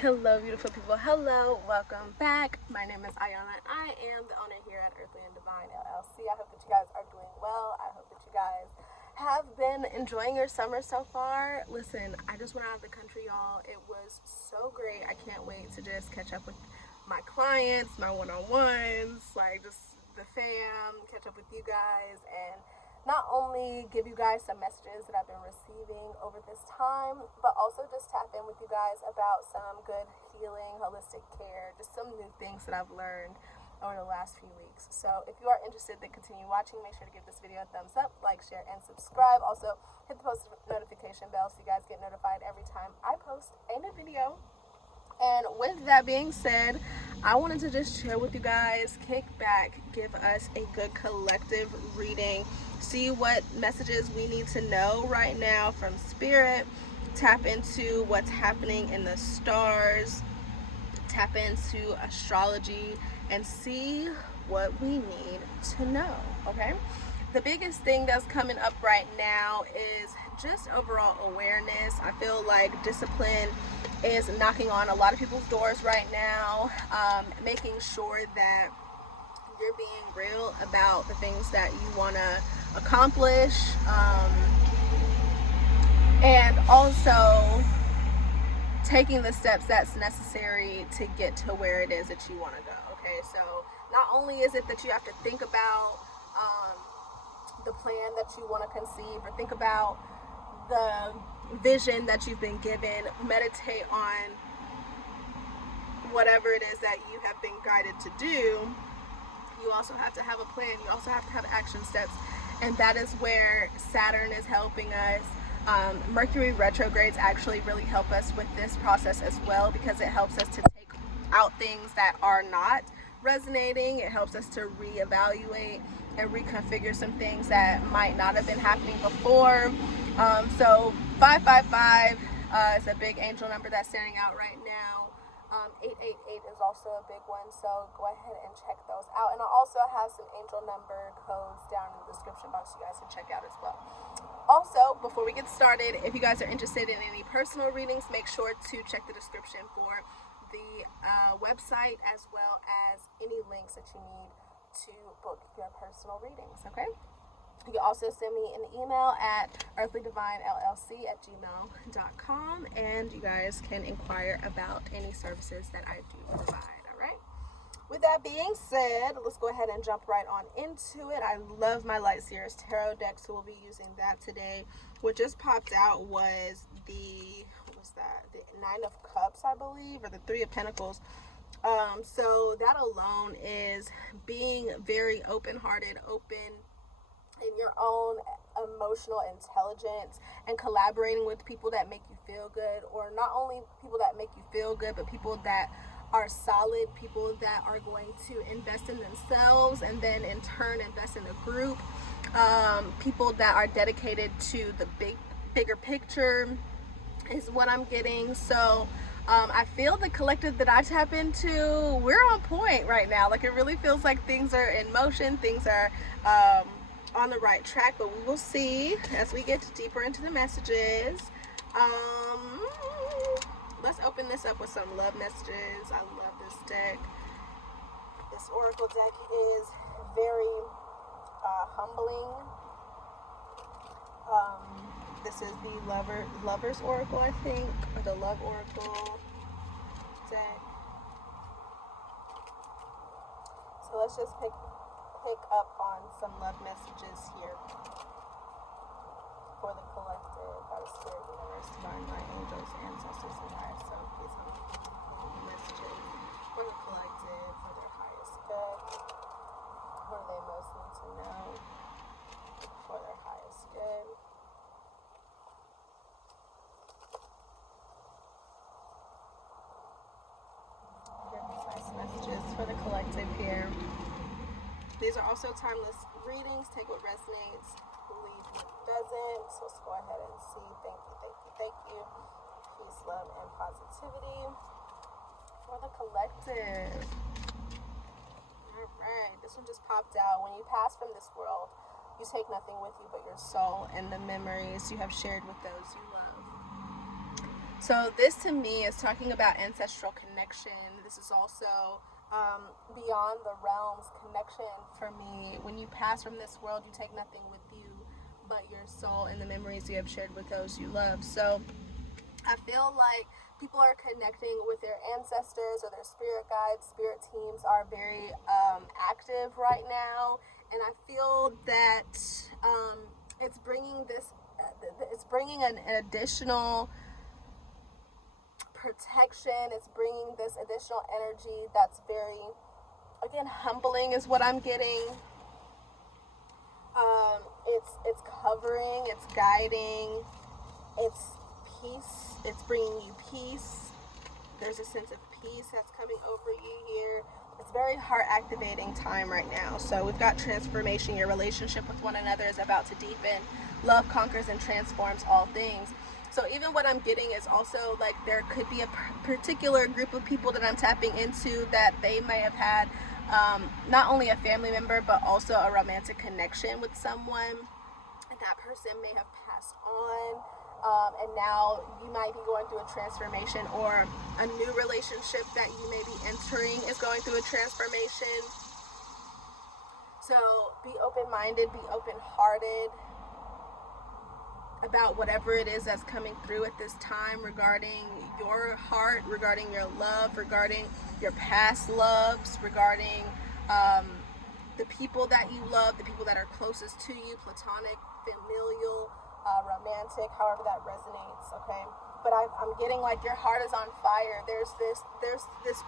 Hello, beautiful people. Hello, welcome back. My name is Ayana. I am the owner here at Earthly and Divine LLC. I hope that you guys are doing well. I hope that you guys have been enjoying your summer so far. Listen, I just went out of the country, y'all. It was so great. I can't wait to just catch up with my clients, my one-on-ones, like just the fam, catch up with you guys, and not only give you guys some messages that I've been receiving over this time, but also just tap in with you guys about some good healing, holistic care, just some new things that I've learned over the last few weeks. So if you are interested, then continue watching. Make sure to give this video a thumbs up, like, share, and subscribe. Also, hit the post notification bell so you guys get notified every time I post a new video. And with that being said, I wanted to just share with you guys, kick back, give us a good collective reading, see what messages we need to know right now from spirit, tap into what's happening in the stars, tap into astrology, and see what we need to know, okay? The biggest thing that's coming up right now is just overall awareness. I feel like discipline is knocking on a lot of people's doors right now, making sure that you're being real about the things that you want to accomplish, and also taking the steps that's necessary to get to where it is that you want to go. Okay, so not only is it that you have to think about the plan that you want to conceive, or think about the vision that you've been given, meditate on whatever it is that you have been guided to do. You also have to have a plan. You also have to have action steps, and that is where Saturn is helping us. Mercury retrogrades actually really help us with this process as well, because it helps us to take out things that are not resonating. It helps us to reevaluate and reconfigure some things that might not have been happening before. So 555 is a big angel number that's standing out right now. 888 is also a big one, so go ahead and check those out. And I also have some angel number codes down in the description box you guys can check out as well. Also, before we get started, if you guys are interested in any personal readings, make sure to check the description for the website, as well as any links that you need to book your personal readings, okay? You can also send me an email at earthlydivinellc@gmail.com, and you guys can inquire about any services that I do provide, all right? With that being said, let's go ahead and jump right on into it. I love my Light Seers Tarot deck, so we'll be using that today. What just popped out was the, what was that? The Nine of Cups, I believe, or the Three of Pentacles. So that alone is being very open-hearted, open in your own emotional intelligence, and collaborating with people that make you feel good, or not only people that make you feel good, but people that are solid, people that are going to invest in themselves and then in turn invest in a group, people that are dedicated to the bigger picture is what I'm getting. So I feel the collective that I tap into, we're on point right now. Like, it really feels like things are in motion, things are on the right track, but we will see as we get deeper into the messages. Let's open this up with some love messages. I love this deck. This oracle deck is very humbling. This is the Lover's Oracle, I think, or the Love Oracle deck. So let's just pick up on some love messages here for the collective, by the Spirit, Universe, Divine Light, Angels, Ancestors, and Lives. So please help me messages for the collective, for their highest good. What do they most need to know for their highest good? Messages for the collective here. These are also timeless readings. Take what resonates, leave what doesn't. So let's go ahead and see. Thank you, thank you, thank you. Peace, love, and positivity for the collective. Alright, this one just popped out. When you pass from this world, you take nothing with you but your soul and the memories you have shared with those you love. So this to me is talking about ancestral connection. This is also beyond the realms connection for me. When you pass from this world, you take nothing with you but your soul and the memories you have shared with those you love. So I feel like people are connecting with their ancestors or their spirit guides. Spirit teams are very active right now, and I feel that it's bringing an additional protection. It's bringing this additional energy that's very, again, humbling is what I'm getting. It's covering, it's guiding, it's peace. It's bringing you peace. There's a sense of peace that's coming over you here. It's very heart activating time right now. So we've got transformation. Your relationship with one another is about to deepen. Love conquers and transforms all things. So even what I'm getting is also like there could be a particular group of people that I'm tapping into that they may have had not only a family member but also a romantic connection with someone, and that person may have passed on. And now you might be going through a transformation, or a new relationship that you may be entering is going through a transformation. So be open-minded, be open-hearted about whatever it is that's coming through at this time regarding your heart, regarding your love, regarding your past loves, regarding the people that you love, the people that are closest to you, platonic, familial, romantic, however that resonates, okay? But I'm getting like your heart is on fire. There's this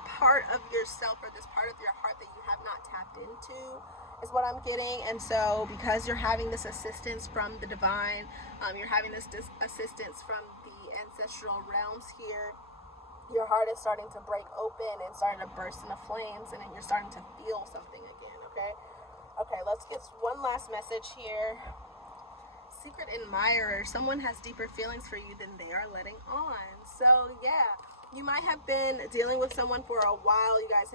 part of yourself, or this part of your heart that you have not tapped into, is what I'm getting. And so because you're having this assistance from the divine, you're having this assistance from the ancestral realms here, your heart is starting to break open and starting to burst into flames, and then you're starting to feel something again, okay? Okay, let's get one last message here. Secret admirer. Someone has deeper feelings for you than they are letting on. So yeah, you might have been dealing with someone for a while. You guys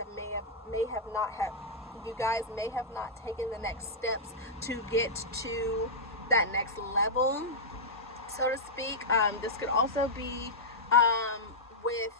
may have not taken the next steps to get to that next level, so to speak. This could also be with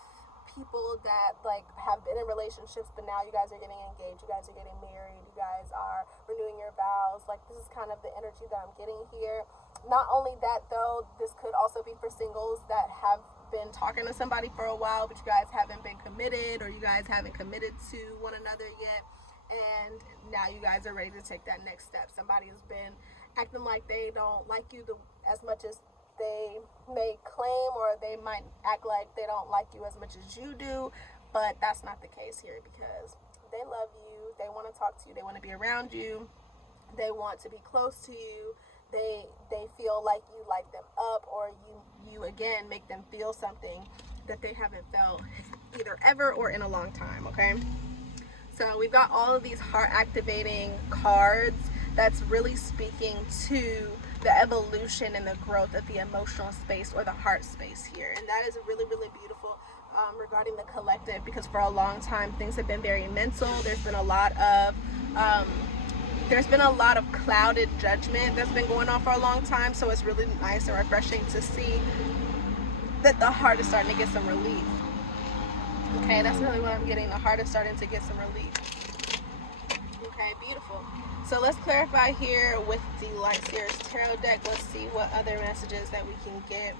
people that like have been in relationships, but now you guys are getting engaged, you guys are getting married, you guys are renewing your vows. Like, this is kind of the energy that I'm getting here. Not only that though, this could also be for singles that have been talking to somebody for a while, but you guys haven't been committed, or you guys haven't committed to one another yet, and now you guys are ready to take that next step. Somebody has been acting like they don't like you as much as they may claim, or they might act like they don't like you as much as you do, but that's not the case here, because they love you, they want to talk to you, they want to be around you, they want to be close to you, they feel like you light them up, or you again make them feel something that they haven't felt either ever or in a long time, okay? So we've got all of these heart activating cards that's really speaking to the evolution and the growth of the emotional space, or the heart space here. And that is really, really beautiful regarding the collective, because for a long time things have been very mental. There's been a lot of clouded judgment that's been going on for a long time. So it's really nice and refreshing to see that the heart is starting to get some relief. Okay, that's really what I'm getting. The heart is starting to get some relief. Okay, beautiful. So let's clarify here with the Light Seers Tarot deck. Let's see what other messages that we can get.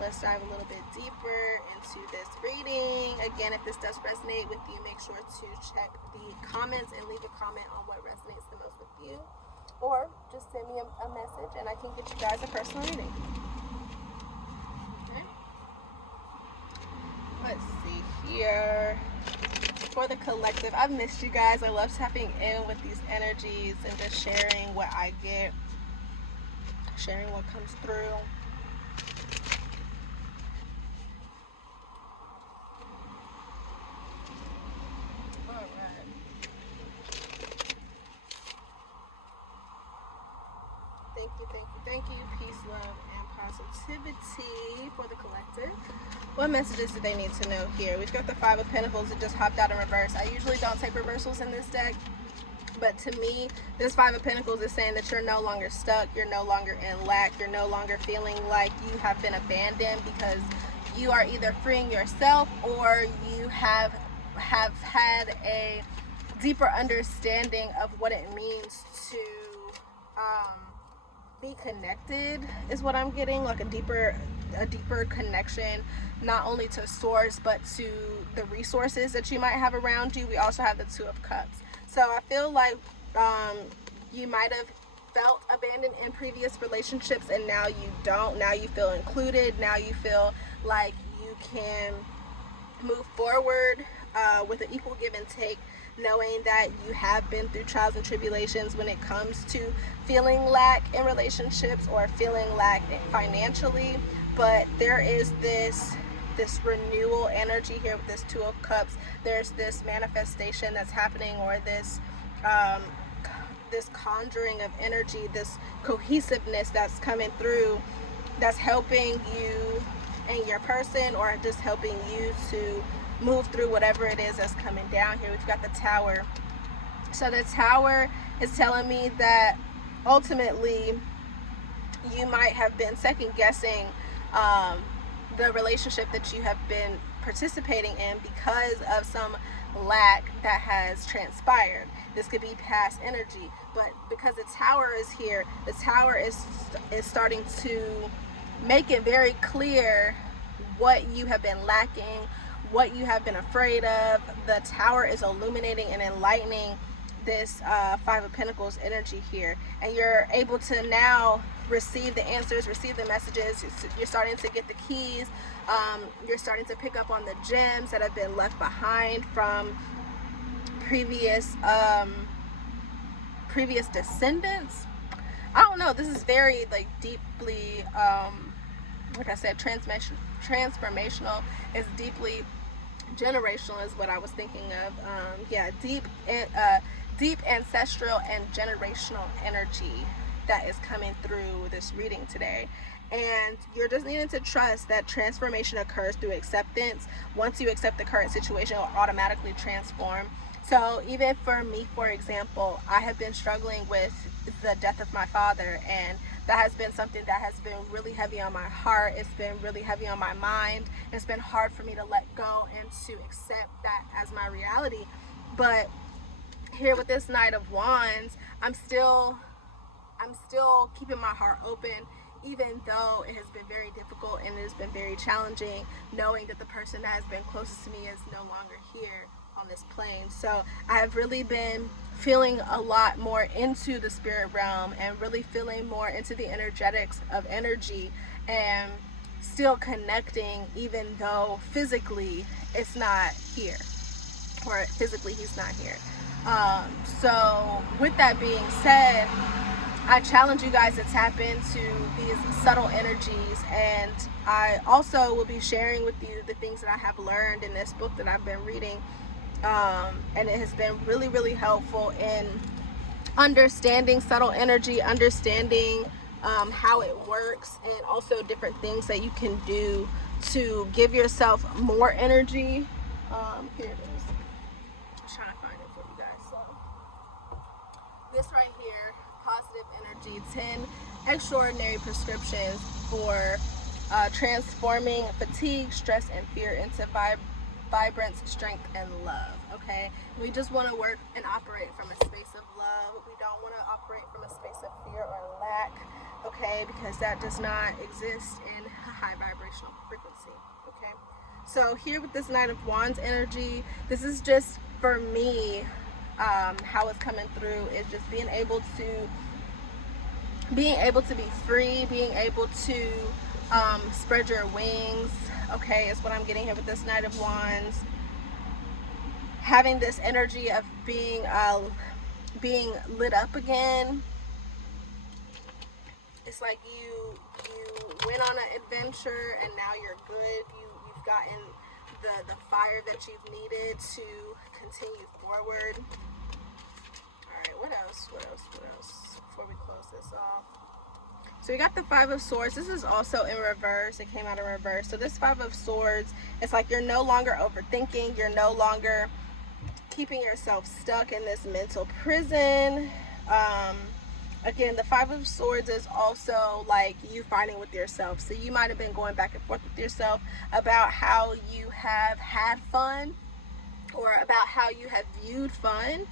Let's dive a little bit deeper into this reading. Again, if this does resonate with you, make sure to check the comments and leave a comment on what resonates the most with you. Or just send me a message and I can get you guys a personal reading. Okay. Let's see here. For the collective, I've missed you guys. I love tapping in with these energies and just sharing what I get, sharing what comes through. All right. Thank you. Peace, love, and positivity for the collective. What messages do they need to know here? We've got the Five of Pentacles that just hopped out in reverse. I usually don't take reversals in this deck, but to me, this Five of Pentacles is saying that you're no longer stuck, you're no longer in lack, you're no longer feeling like you have been abandoned because you are either freeing yourself, or you have had a deeper understanding of what it means to be connected, is what I'm getting, like a deeper connection, not only to source but to the resources that you might have around you. We also have the Two of Cups. So I feel like you might have felt abandoned in previous relationships, and now you don't. Now you feel included. Now you feel like you can move forward with an equal give and take, knowing that you have been through trials and tribulations when it comes to feeling lack in relationships or feeling lack financially. But there is this renewal energy here with this Two of Cups. There's this manifestation that's happening, or this conjuring of energy, this cohesiveness that's coming through, that's helping you and your person, or just helping you to move through whatever it is that's coming down here. We've got the Tower. So the Tower is telling me that ultimately you might have been second guessing the relationship that you have been participating in because of some lack that has transpired. This could be past energy, but because the Tower is here, the Tower is starting to make it very clear what you have been lacking, what you have been afraid of. The Tower is illuminating and enlightening this Five of Pentacles energy here, and you're able to now receive the answers, receive the messages. You're starting to get the keys. You're starting to pick up on the gems that have been left behind from previous descendants. I don't know, this is very like deeply like I said, transformational. Is deeply generational is what I was thinking of. Deep ancestral and generational energy that is coming through this reading today. And you're just needing to trust that transformation occurs through acceptance. Once you accept the current situation, it will automatically transform. So even for me, for example, I have been struggling with the death of my father, and that has been something that has been really heavy on my heart. It's been really heavy on my mind. It's been hard for me to let go and to accept that as my reality. But here with this Knight of Wands, I'm still keeping my heart open, even though it has been very difficult and it has been very challenging, knowing that the person that has been closest to me is no longer here on this plane. So I have really been feeling a lot more into the spirit realm, and really feeling more into the energetics of energy, and still connecting even though physically it's not here, or physically he's not here. So with that being said, I challenge you guys to tap into these subtle energies, and I also will be sharing with you the things that I have learned in this book that I've been reading, and it has been really, really helpful in understanding subtle energy, understanding how it works, and also different things that you can do to give yourself more energy. Here it is. I'm trying to find it for you guys. So this right here, positive energy, 10 extraordinary prescriptions for transforming fatigue, stress, and fear into vibrance, strength, and love. Okay, we just want to work and operate from a space of love. We don't want to operate from a space of fear or lack, okay, because that does not exist in a high vibrational frequency. Okay, so here with this Knight of Wands energy, this is just for me, how it's coming through is just being able to be free, being able to spread your wings. Okay, is what I'm getting here with this Knight of Wands. Having this energy of being lit up again. It's like you went on an adventure and now you're good. You've gotten the fire that you've needed to continue forward. Alright, what else before we close this off? So we got the Five of Swords. This is also in reverse. It came out in reverse. So this Five of Swords, it's like you're no longer overthinking. You're no longer keeping yourself stuck in this mental prison. Again, the Five of Swords is also like you fighting with yourself. So you might have been going back and forth with yourself about how you have had fun, or about how you have viewed fun.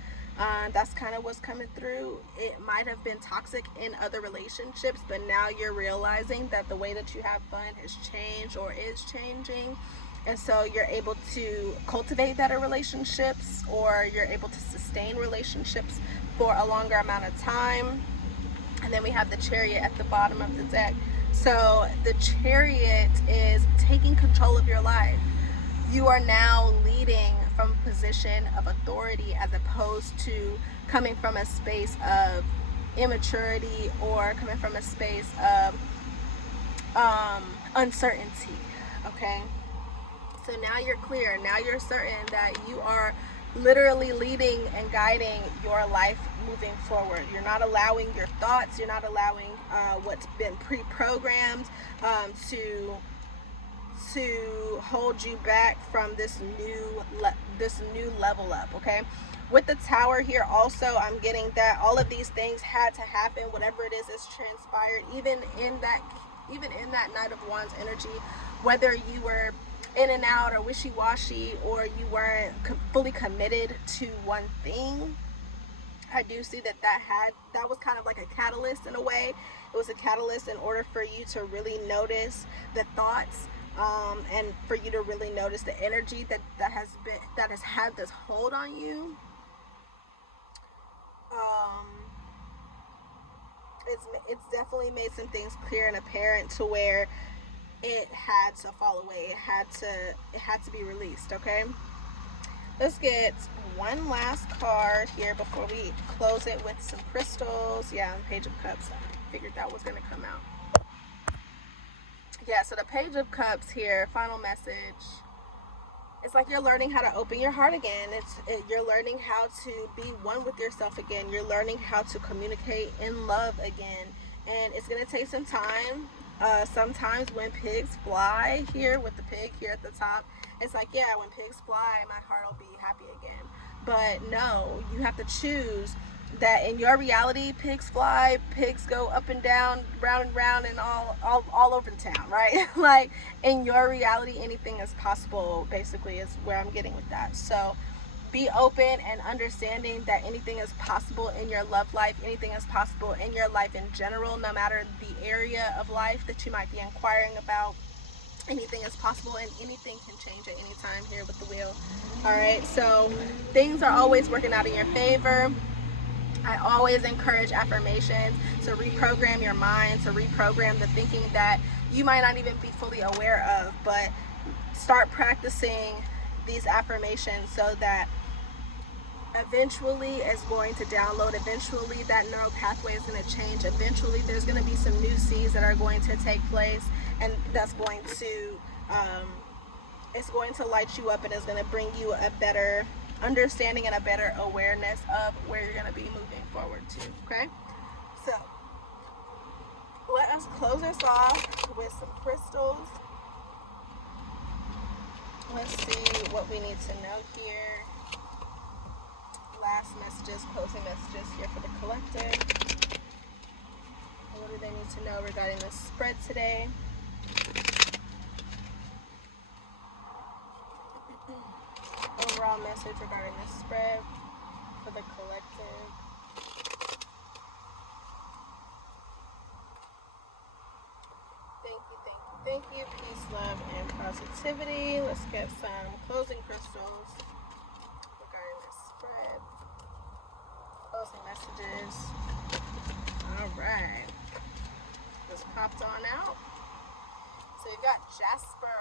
That's kind of what's coming through. It might have been toxic in other relationships, but now you're realizing that the way that you have fun has changed or is changing. And so you're able to cultivate better relationships, or you're able to sustain relationships for a longer amount of time. And then we have the Chariot at the bottom of the deck. So the Chariot is taking control of your life. You are now leading from a position of authority, as opposed to coming from a space of immaturity, or coming from a space of uncertainty. Okay, so now you're clear. Now you're certain that you are literally leading and guiding your life moving forward. You're not allowing your thoughts, you're not allowing what's been pre-programmed to hold you back from this new level up. Okay, with the Tower here also, I'm getting that all of these things had to happen. Whatever it is transpired, even in that Knight of Wands energy, whether you were in and out or wishy-washy, or you weren't fully committed to one thing. I do see that was kind of like a catalyst in a way. It was a catalyst in order for you to really notice the thoughts, and for you to really notice the energy that has had this hold on you. It's definitely made some things clear and apparent to where it had to fall away. It had to be released. Okay, let's get one last card here before we close it with some crystals. Yeah, Page of Cups. I figured that was going to come out. Yeah, so the Page of Cups here, final message. It's like you're learning how to open your heart again. You're learning how to be one with yourself again. You're learning how to communicate in love again. And it's going to take some time. Sometimes when pigs fly, here with the pig here at the top, it's like, yeah, when pigs fly, my heart will be happy again. But no, you have to choose that in your reality. Pigs fly, pigs go up and down, round and round, and all over the town, right? Like, in your reality, anything is possible, basically, is where I'm getting with that. So be open and understanding that anything is possible in your love life. Anything is possible in your life in general, no matter the area of life that you might be inquiring about. Anything is possible, and anything can change at any time here with the wheel. All right, so things are always working out in your favor. I always encourage affirmations to reprogram your mind, to reprogram the thinking that you might not even be fully aware of, but start practicing these affirmations so that eventually it's going to download. Eventually that neural pathway is going to change. Eventually there's going to be some new seeds that are going to take place, and that's going to it's going to light you up, and it's going to bring you a better understanding and a better awareness of where you're going to be moving forward to. Okay, so let us close this off with some crystals. Let's see what we need to know here. Last messages, closing messages here for the collective. What do they need to know regarding the spread today? Overall message regarding the spread for the collective. Thank you. Peace, love, and positivity. Let's get some closing crystals regarding this spread. Closing messages. All right. Just popped on out. So you got Jasper.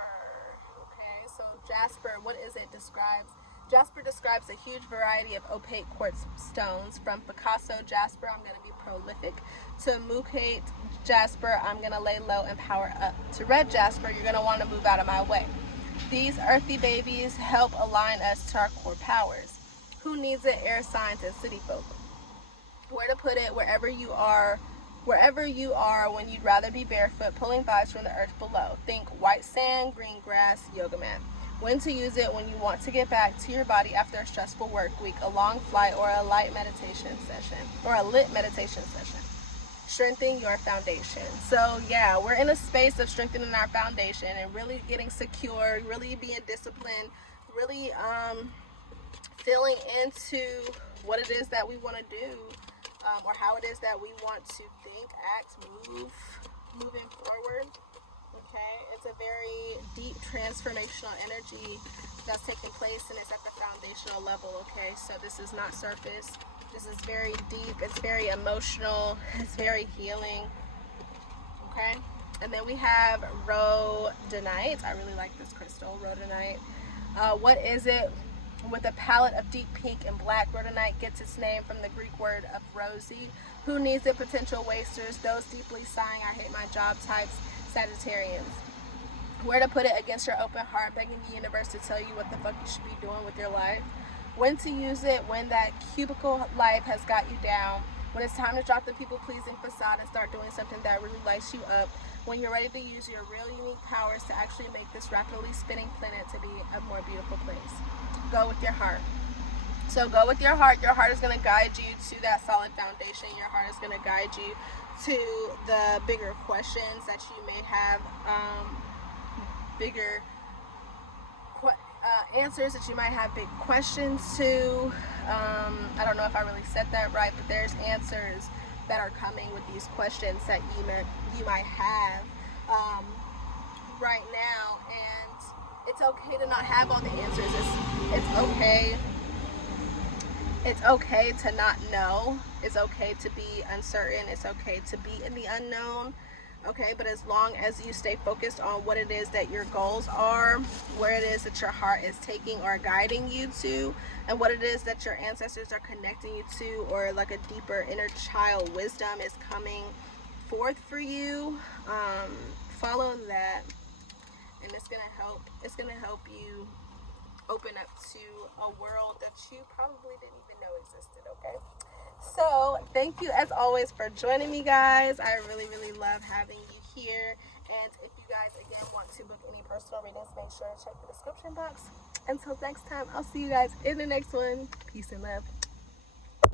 Okay, so Jasper, what is it? Jasper describes a huge variety of opaque quartz stones. From Picasso Jasper, I'm going to be prolific, to Mukate Jasper, I'm going to lay low and power up, to Red Jasper, you're going to want to move out of my way. These earthy babies help align us to our core powers. Who needs it? Air signs and city folk. Where to put it? Wherever you are when you'd rather be barefoot, pulling vibes from the earth below. Think white sand, green grass, yoga mat. When to use it? When you want to get back to your body after a stressful work week, a long flight, or a light meditation session, or a lit meditation session. strengthen your foundation. So yeah, we're in a space of strengthening our foundation and really getting secure, really being disciplined, really feeling into what it is that we want to do, or how it is that we want to think, act, moving forward. Okay, it's a very deep transformational energy that's taking place, and it's at the foundational level. Okay, so this is not surface. This is very deep. It's very emotional. It's very healing. Okay, and then we have rhodonite. I really like this crystal, rhodonite. What is it? With a palette of deep pink and black, rhodonite gets its name from the Greek word of rosy. Who needs it? Potential wasters, those deeply sighing, I hate my job types, Sagittarians. Where to put it? Against your open heart, begging the universe to tell you what the fuck you should be doing with your life. When to use it? When that cubicle life has got you down. When it's time to drop the people-pleasing facade and start doing something that really lights you up. When you're ready to use your real unique powers to actually make this rapidly spinning planet to be a more beautiful place. Go with your heart. So go with your heart. Your heart is going to guide you to that solid foundation. Your heart is going to guide you to the bigger questions that you may have, bigger answers that you might have big questions to. I don't know if I really said that right, but there's answers that are coming with these questions that you might have right now, and it's okay to not have all the answers. It's okay. It's okay to not know. It's okay to be uncertain. It's okay to be in the unknown. Okay, but as long as you stay focused on what it is that your goals are, where it is that your heart is taking or guiding you to, and what it is that your ancestors are connecting you to, or like a deeper inner child wisdom is coming forth for you, follow that, and it's gonna help you open up to a world that you probably didn't even know existed. Okay, so thank you as always for joining me, guys. I really love having you here, and if you guys again want to book any personal readings, make sure to check the description box. Until next time, I'll see you guys in the next one. Peace and love.